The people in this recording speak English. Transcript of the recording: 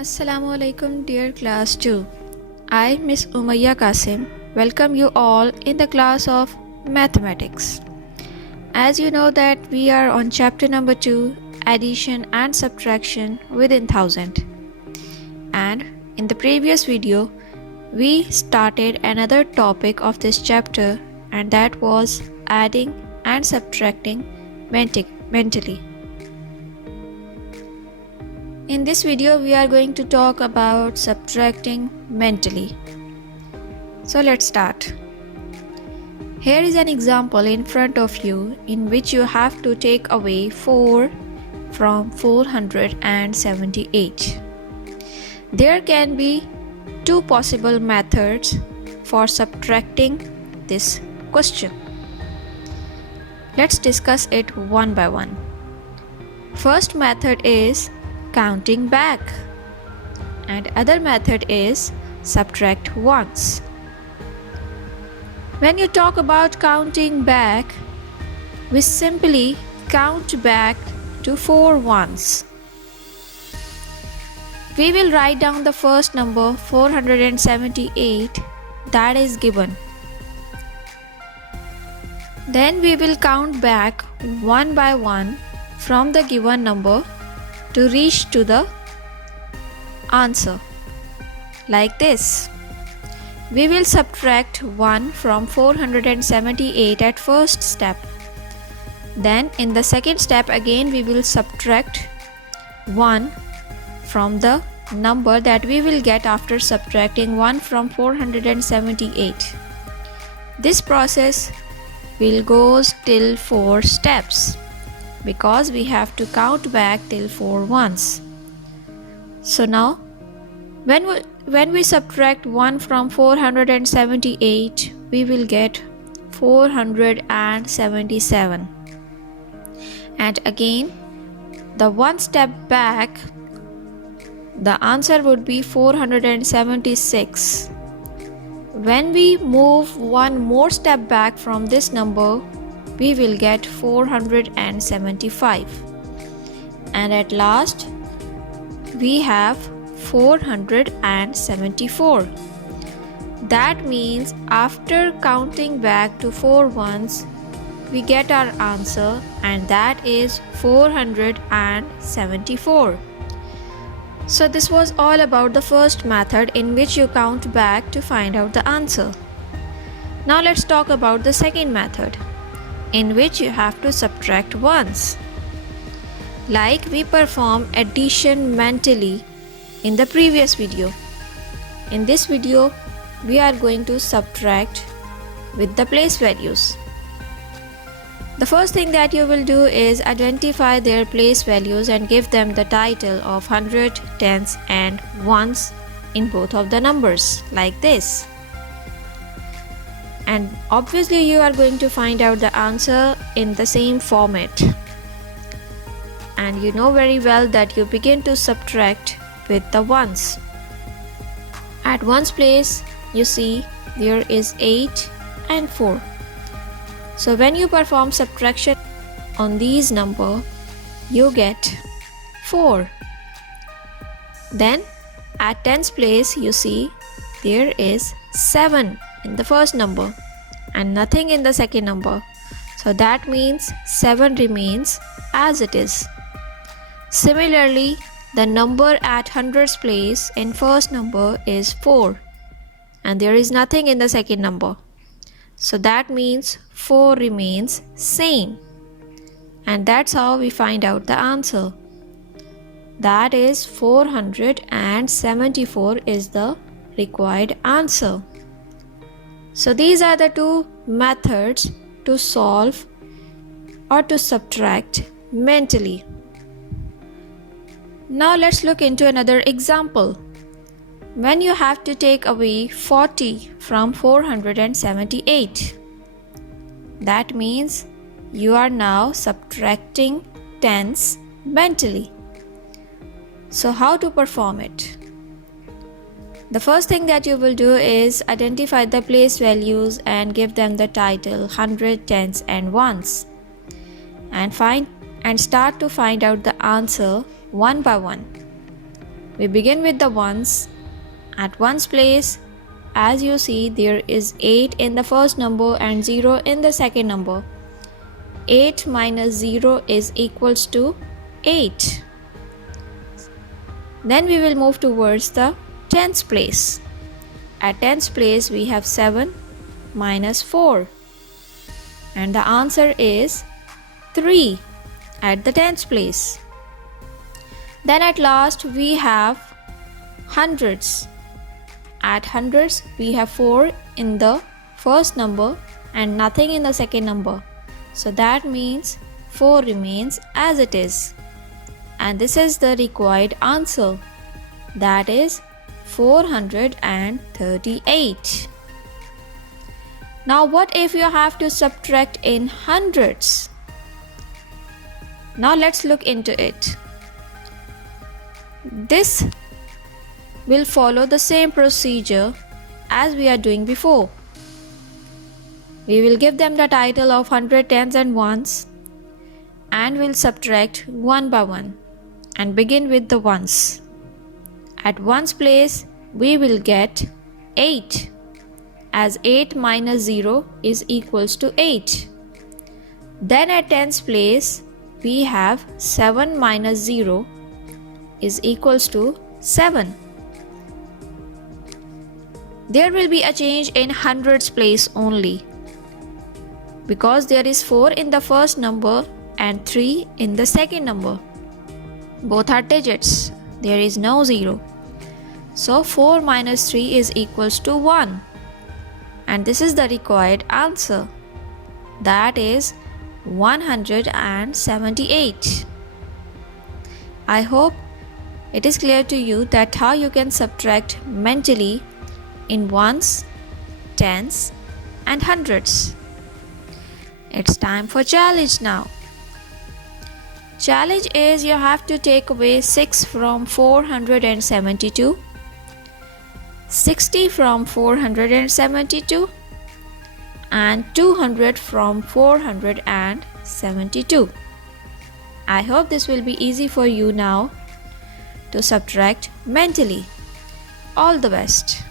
Assalamu alaikum dear class 2. I, Miss Umayya Qasim, welcome you all in the class of mathematics. As you know that we are on chapter number 2, addition and subtraction within 1000. And in the previous video, we started another topic of this chapter, and that was adding and subtracting mentally. In this video, we are going to talk about subtracting mentally. So let's start. Here is an example in front of you in which you have to take away 4 from 478. There can be two possible methods for subtracting this question. Let's discuss it one by one. First method is counting back, and other method is subtract once. When you talk about counting back, we simply count back to 4 once. We will write down the first number 478 that is given. Then we will count back one by one from the given number to reach to the answer. Like this. We will subtract 1 from 478 at first step. Then in the second step again we will subtract 1 from the number that we will get after subtracting 1 from 478. This process will go till 4 steps, because we have to count back till 4 once. So now, when we subtract 1 from 478, we will get 477. And again, the one step back, the answer would be 476. When we move one more step back from this number, we will get 475, and at last we have 474. That means after counting back to 4 once, we get our answer, and that is 474. So this was all about the first method in which you count back to find out the answer. Now let's talk about the second method, in which you have to subtract once. Like we perform addition mentally in the previous video. In this video, we are going to subtract with the place values. The first thing that you will do is identify their place values and give them the title of 100, tens and ones in both of the numbers, like this. And obviously you are going to find out the answer in the same format. And you know very well that you begin to subtract with the ones. At ones place, you see there is 8 and 4. So when you perform subtraction on these numbers, you get 4. Then at tens place, you see there is 7 in the first number and nothing in the second number. So that means 7 remains as it is. Similarly, the number at hundreds place in first number is 4 and there is nothing in the second number. So that means 4 remains same. And that's how we find out the answer. That is 474 is the required answer. So these are the two methods to solve or to subtract mentally. Now let's look into another example. When you have to take away 40 from 478, that means you are now subtracting tens mentally. So how to perform it? The first thing that you will do is identify the place values and give them the title 100, tens and ones, and start to find out the answer one by one. We begin with the ones. At ones place, as you see, there is 8 in the first number and 0 in the second number. 8 minus 0 is equals to 8. Then we will move towards the tens place. At tens place, we have 7 minus 4. And the answer is 3 at the tens place. Then at last we have hundreds. At hundreds, we have 4 in the first number and nothing in the second number. So that means 4 remains as it is. And this is the required answer. That is 438. Now what if you have to subtract in hundreds? Now let's look into it. This will follow the same procedure as we are doing before. We will give them the title of 100, tens and ones and will subtract one by one and begin with the ones. At ones place, we will get 8, as 8 minus 0 is equals to 8. Then at tens place, we have 7 minus 0 is equals to 7. There will be a change in hundreds place only, because there is 4 in the first number and 3 in the second number. Both are digits. There is no 0. So 4 minus 3 is equals to 1. And this is the required answer. That is 178. I hope it is clear to you that how you can subtract mentally in ones, tens and hundreds. It's time for challenge now. Challenge is you have to take away 6 from 472, 60 from 472 and 200 from 472. I hope this will be easy for you now to subtract mentally. All the best.